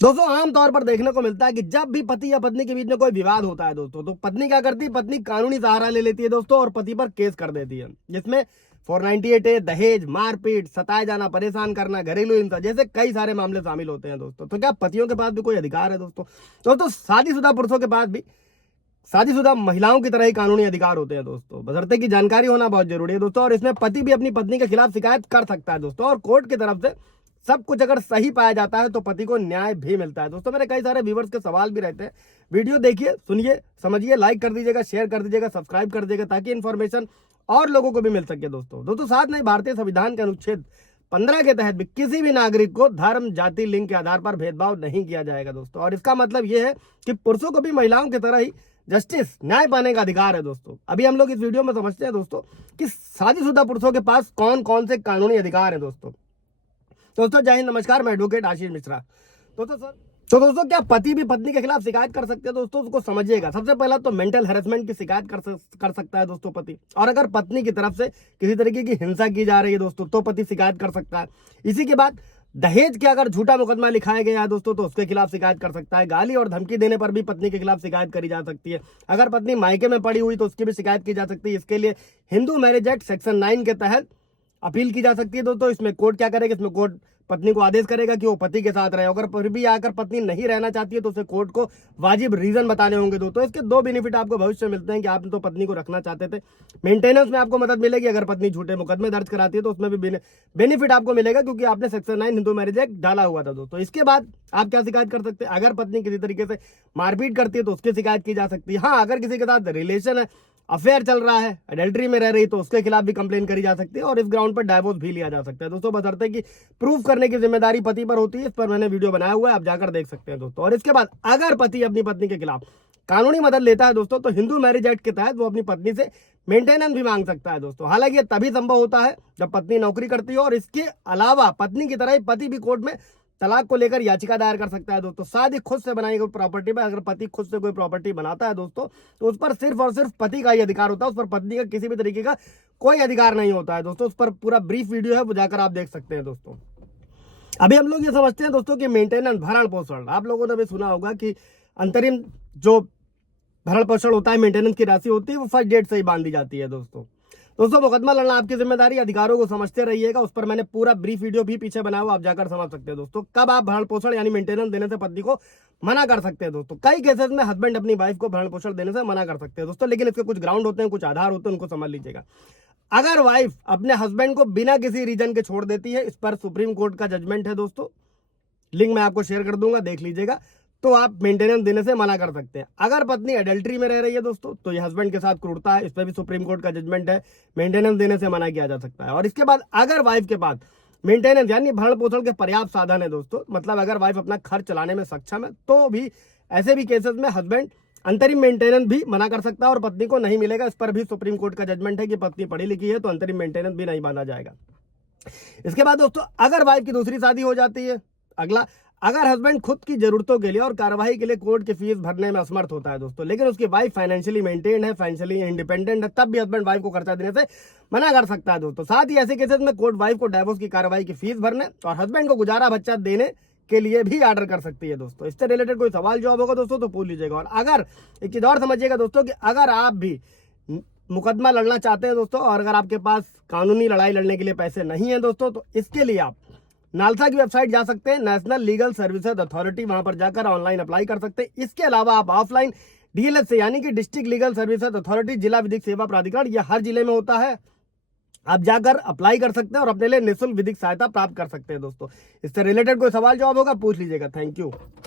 दोस्तों आम तौर पर देखने को मिलता है कि जब भी पति या पत्नी के बीच में कोई विवाद होता है दोस्तों, तो पत्नी क्या करती है, पत्नी कानूनी सहारा ले लेती है दोस्तों और पति पर केस कर देती है, जिसमें 498 ए, दहेज, मारपीट, सताए जाना, परेशान करना, घरेलू हिंसा जैसे कई सारे मामले शामिल होते हैं दोस्तों। तो क्या पतियों के पास भी कोई अधिकार है दोस्तों? दोस्तों शादीशुदा पुरुषों के पास भी शादीशुदा महिलाओं की तरह ही कानूनी अधिकार होते हैं दोस्तों, बशर्ते की जानकारी होना बहुत जरूरी है दोस्तों। और इसमें पति भी अपनी पत्नी के खिलाफ शिकायत कर सकता है दोस्तों, और कोर्ट की तरफ से सब कुछ अगर सही पाया जाता है तो पति को न्याय भी मिलता है दोस्तों। मेरे कई सारे व्यूवर्स के सवाल भी रहते हैं, वीडियो देखिए, सुनिए, समझिए, लाइक कर दीजिएगा, शेयर कर दीजिएगा, सब्सक्राइब कर दीजिएगा, ताकि इन्फॉर्मेशन और लोगों को भी मिल सके दोस्तों। साथ में भारतीय संविधान के अनुच्छेद 15 के तहत भी किसी भी नागरिक को धर्म, जाति, लिंग के आधार पर भेदभाव नहीं किया जाएगा दोस्तों। और इसका मतलब यह है कि पुरुषों को भी महिलाओं की तरह ही जस्टिस, न्याय पाने का अधिकार है दोस्तों। अभी हम लोग इस वीडियो में समझते हैं दोस्तों कि शादीशुदा पुरुषों के पास कौन कौन से कानूनी अधिकार हैं दोस्तों। जय हिंद, नमस्कार, मैं एडवोकेट आशीष मिश्रा। दोस्तों क्या पति भी पत्नी के खिलाफ शिकायत कर सकते हैं दोस्तों? उसको समझिएगा। सबसे पहला तो मेंटल हैरेसमेंट की शिकायत कर सकता है दोस्तों पति। और अगर पत्नी की तरफ से किसी तरीके की हिंसा की जा रही है दोस्तों, तो पति शिकायत कर सकता है। इसी के बाद दहेज के अगर झूठा मुकदमा लिखाया गया है दोस्तों, तो उसके खिलाफ शिकायत कर सकता है। गाली और धमकी देने पर भी पत्नी के खिलाफ शिकायत करी जा सकती है। अगर पत्नी मायके में पड़ी हुई तो उसकी भी शिकायत की जा सकती है। इसके लिए हिंदू मैरिज एक्ट सेक्शन 9 के तहत अपील की जा सकती है दोस्तों। इसमें कोर्ट क्या करेगा, इसमें कोर्ट पत्नी को आदेश करेगा कि वो पति के साथ रहे। अगर फिर भी आकर पत्नी नहीं रहना चाहती है तो उसे कोर्ट को वाजिब रीजन बताने होंगे दोस्तों। इसके दो बेनिफिट आपको भविष्य में मिलते हैं कि आप तो पत्नी को रखना चाहते थे, मेंटेनेंस में आपको मदद मिलेगी। अगर पत्नी झूठे मुकदमे दर्ज कराती है तो उसमें भी बेनिफिट आपको मिलेगा, क्योंकि आपने सेक्शन 9 हिंदू मैरिज एक्ट डाला हुआ था दोस्तों। इसके बाद आप क्या शिकायत कर सकते हैं? अगर पत्नी किसी तरीके से मारपीट करती है तो उसकी शिकायत की जा सकती है। हाँ, अगर किसी के साथ रिलेशन है, अफेयर चल रहा है, एडल्ट्री में रह रही, तो उसके खिलाफ भी कंप्लेन करी जा सकती है और इस ग्राउंड पर डाइवोर्स भी लिया जा सकता है दोस्तों, बशर्ते कि प्रूफ करने की जिम्मेदारी पति पर होती है। इस पर मैंने वीडियो बनाया हुआ है, आप जाकर देख सकते हैं दोस्तों। और इसके बाद अगर पति अपनी पत्नी के खिलाफ कानूनी मदद लेता है दोस्तों, तो हिंदू मैरिज एक्ट के तहत वो अपनी पत्नी से मेंटेनेंस भी मांग सकता है दोस्तों। हालांकि ये तभी संभव होता है जब पत्नी नौकरी करती है। और इसके अलावा पत्नी की तरह ही पति भी कोर्ट में तलाक को लेकर याचिका दायर कर सकता है दोस्तों। शादी खुद से बनाई गई प्रॉपर्टी पर अगर पति खुद से कोई प्रॉपर्टी बनाता है दोस्तों, तो उस पर सिर्फ और सिर्फ पति का ही अधिकार होता है। उस पर पत्नी का किसी भी तरीके का कोई अधिकार नहीं होता है दोस्तों। उस पर पूरा ब्रीफ वीडियो है, वो जाकर आप देख सकते हैं दोस्तों। अभी हम लोग ये समझते हैं दोस्तों कि मेंटेनेंस, भरण पोषण, आप लोगों ने भी सुना होगा कि अंतरिम जो भरण पोषण होता है, मेंटेनेंस की राशि होती है, वो फर्स्ट डेट से ही बांध दी जाती है दोस्तों। मुकदमा लड़ना आपकी जिम्मेदारी, अधिकारों को समझते रहिएगा। उस पर मैंने पूरा ब्रीफ वीडियो भी पीछे बनाया हुआ, आप जाकर समझ सकते हैं दोस्तों। कब आप भरण पोषण यानी मेंटेनेंस देने से पत्नी को मना कर सकते हैं दोस्तों। कई केसेस में हस्बैंड अपनी वाइफ को भरण पोषण देने से मना कर सकते हैं दोस्तों, लेकिन इसके कुछ ग्राउंड होते हैं, कुछ आधार होते हैं, उनको समझ लीजिएगा। अगर वाइफ अपने हस्बैंड को बिना किसी रीजन के छोड़ देती है, इस पर सुप्रीम कोर्ट का जजमेंट है दोस्तों, लिंक मैं आपको शेयर कर दूंगा, देख लीजिएगा, तो आप मेंटेनेंस देने से मना कर सकते हैं। अगर पत्नी एडल्ट्री में रह रही है दोस्तों, तो ये हस्बैंड के साथ क्रूरता है, इस पर भी सुप्रीम कोर्ट का जजमेंट है, मेंटेनेंस देने से मना किया जा सकता है। और इसके बाद अगर वाइफ के पास मेंटेनेंस यानी भरण पोषण के पर्याप्त साधन है दोस्तों, मतलब अगर वाइफ अपना खर्च चलाने में सक्षम है, तो भी ऐसे भी केसेस में हस्बैंड अंतरिम मेंटेनेंस भी मना कर सकता है और पत्नी को नहीं मिलेगा। इस पर भी सुप्रीम कोर्ट का जजमेंट है कि पत्नी पढ़ी लिखी है तो अंतरिम मेंटेनेंस भी नहीं माना जाएगा। इसके बाद दोस्तों अगर वाइफ की दूसरी शादी हो जाती है, अगला, अगर हस्बैंड खुद की जरूरतों के लिए और कार्रवाई के लिए कोर्ट की फीस भरने में असमर्थ होता है दोस्तों, लेकिन उसकी वाइफ फाइनेंशियली मेंटेन्ड है, फाइनेंशियली इंडिपेंडेंट है, तब भी हस्बैंड वाइफ को खर्चा देने से मना कर सकता है दोस्तों। साथ ही ऐसे केसेस में कोर्ट वाइफ को डाइवोर्स की कार्रवाई की फीस भरने और हस्बैंड को गुजारा भत्ता देने के लिए भी ऑर्डर कर सकती है दोस्तों। इससे रिलेटेड कोई सवाल जवाब होगा दोस्तों तो पूछ लीजिएगा। और अगर एक चीज और समझिएगा दोस्तों कि अगर आप भी मुकदमा लड़ना चाहते हैं दोस्तों, और अगर आपके पास कानूनी लड़ाई लड़ने के लिए पैसे नहीं है दोस्तों, तो इसके लिए आप नालसा की वेबसाइट जा सकते हैं, नेशनल लीगल सर्विसेज अथॉरिटी, वहां पर जाकर ऑनलाइन अप्लाई कर सकते हैं। इसके अलावा आप ऑफलाइन डीएलएस से यानी कि डिस्ट्रिक्ट लीगल सर्विसेज अथॉरिटी, जिला विधिक सेवा प्राधिकरण, यह हर जिले में होता है, आप जाकर अप्लाई कर सकते हैं और अपने लिए निःशुल्क विधिक सहायता प्राप्त कर सकते हैं दोस्तों। इससे रिलेटेड कोई सवाल जवाब होगा पूछ लीजिएगा। Thank you.